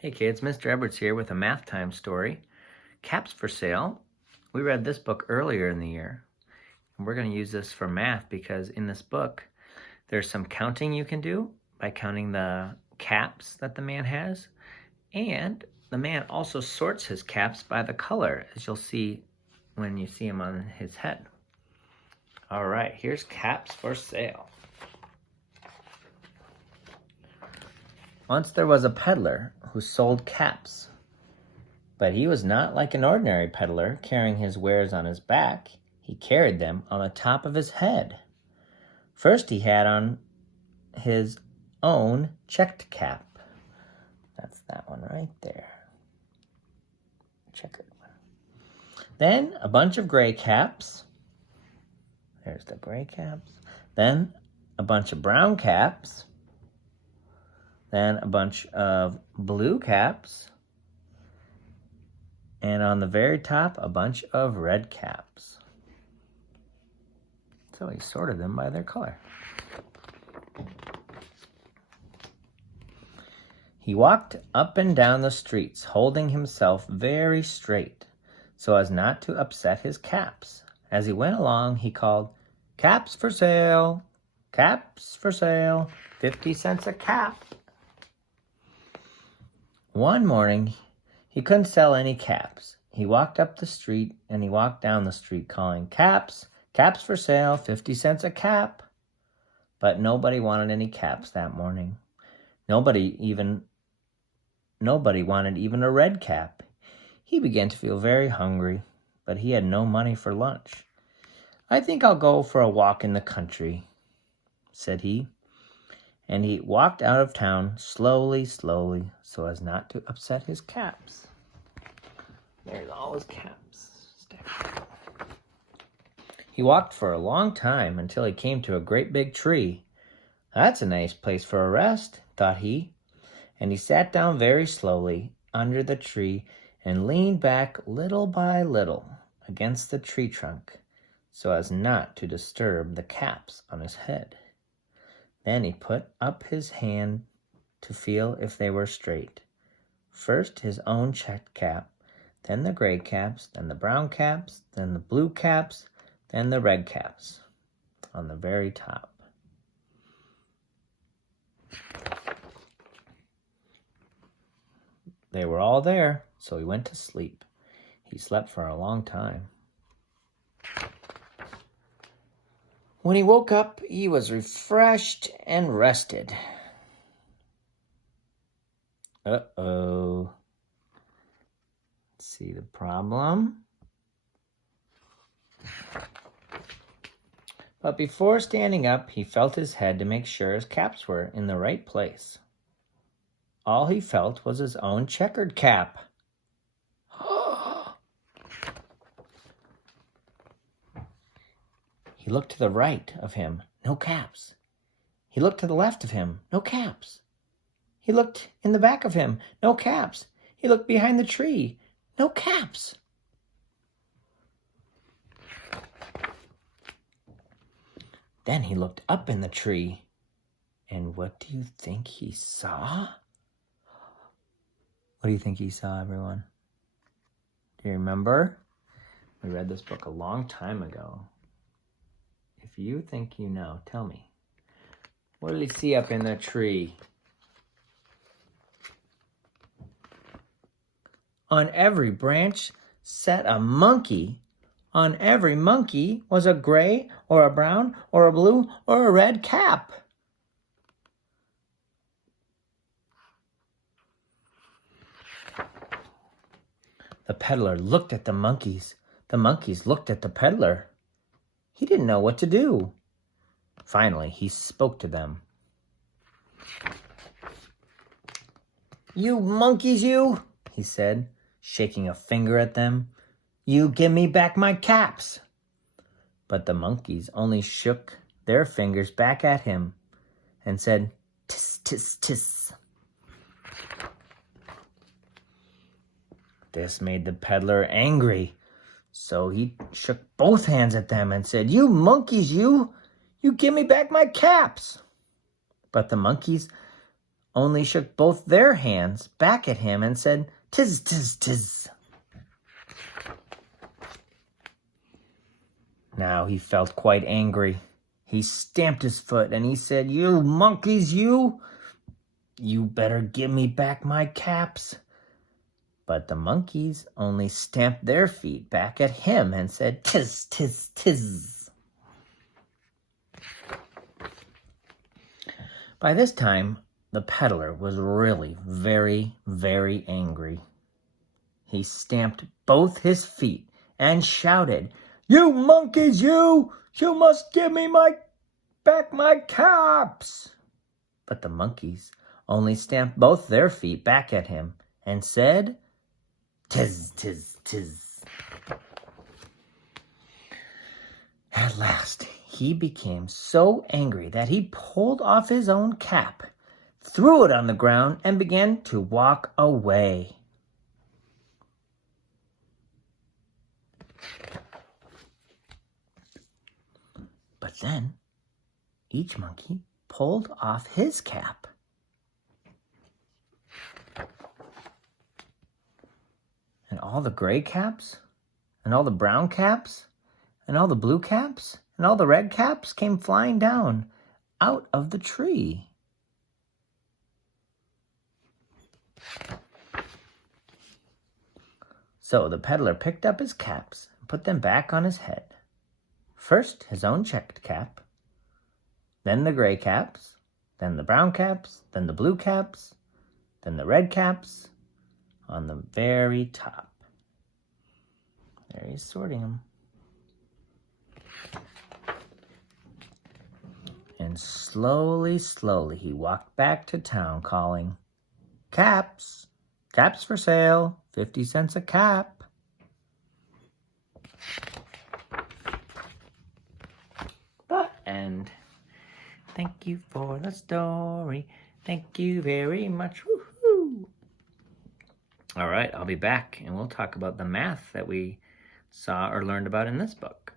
Hey kids, Mr. Edwards here with a math time story. Caps for Sale. We read this book earlier in the year. And we're going to use this for math because in this book, there's some counting you can do by counting the caps that the man has. And the man also sorts his caps by the color, as you'll see when you see him on his head. All right, here's Caps for Sale. Once there was a peddler who sold caps, but he was not like an ordinary peddler carrying his wares on his back. He carried them on the top of his head. First he had on his own checked cap. That's that one right there. Checkered one. Then a bunch of gray caps. There's the gray caps. Then a bunch of brown caps. Then a bunch of blue caps. And on the very top, a bunch of red caps. So he sorted them by their color. He walked up and down the streets, holding himself very straight, so as not to upset his caps. As he went along, he called, "Caps for sale! Caps for sale! 50 cents a cap!" One morning, he couldn't sell any caps. He walked up the street and he walked down the street calling, "Caps! Caps for sale! 50 cents a cap!" But nobody wanted any caps that morning. Nobody wanted even a red cap. He began to feel very hungry, but he had no money for lunch. "I think I'll go for a walk in the country," said he. And he walked out of town slowly, so as not to upset his caps. There's all his caps. He walked for a long time until he came to a great big tree. "That's a nice place for a rest," thought he. And he sat down very slowly under the tree and leaned back little by little against the tree trunk so as not to disturb the caps on his head. Then he put up his hand to feel if they were straight. First his own checked cap, then the gray caps, then the brown caps, then the blue caps, then the red caps on the very top. They were all there, so he went to sleep. He slept for a long time. When he woke up, he was refreshed and rested. Uh-oh. See the problem? But before standing up, he felt his head to make sure his caps were in the right place. All he felt was his own checkered cap. He looked to the right of him, no caps. He looked to the left of him, no caps. He looked in the back of him, no caps. He looked behind the tree, no caps. Then he looked up in the tree, and what do you think he saw? What do you think he saw, everyone? Do you remember? We read this book a long time ago. If you think you know, tell me. What did he see up in the tree? On every branch sat a monkey. On every monkey was a gray or a brown or a blue or a red cap. The peddler looked at the monkeys. The monkeys looked at the peddler. He didn't know what to do. Finally, he spoke to them. "You monkeys, you," he said, shaking a finger at them. "You give me back my caps." But the monkeys only shook their fingers back at him and said, "Tis, tis, tis." This made the peddler angry. So he shook both hands at them and said, "You monkeys, you give me back my caps." But the monkeys only shook both their hands back at him and said, "'Tis, 'tis, 'tis." Now he felt quite angry. He stamped his foot and he said, "You monkeys, you better give me back my caps." But the monkeys only stamped their feet back at him and said, "'Tis, 'tis, 'tis." By this time, the peddler was really very, very angry. He stamped both his feet and shouted, "You monkeys, you must give me back my caps." But the monkeys only stamped both their feet back at him and said, "'Tis, 'tis, 'tis." At last, he became so angry that he pulled off his own cap, threw it on the ground, and began to walk away. But then, each monkey pulled off his cap. And all the gray caps, and all the brown caps, and all the blue caps, and all the red caps came flying down out of the tree. So the peddler picked up his caps and put them back on his head. First his own checked cap, then the gray caps, then the brown caps, then the blue caps, then the red caps on the very top. There he's sorting them. And slowly, slowly he walked back to town calling, "Caps, caps for sale, 50 cents a cap." The end. Thank you for the story. Thank you very much. Woo-hoo. All right, I'll be back and we'll talk about the math that we saw or learned about in this book.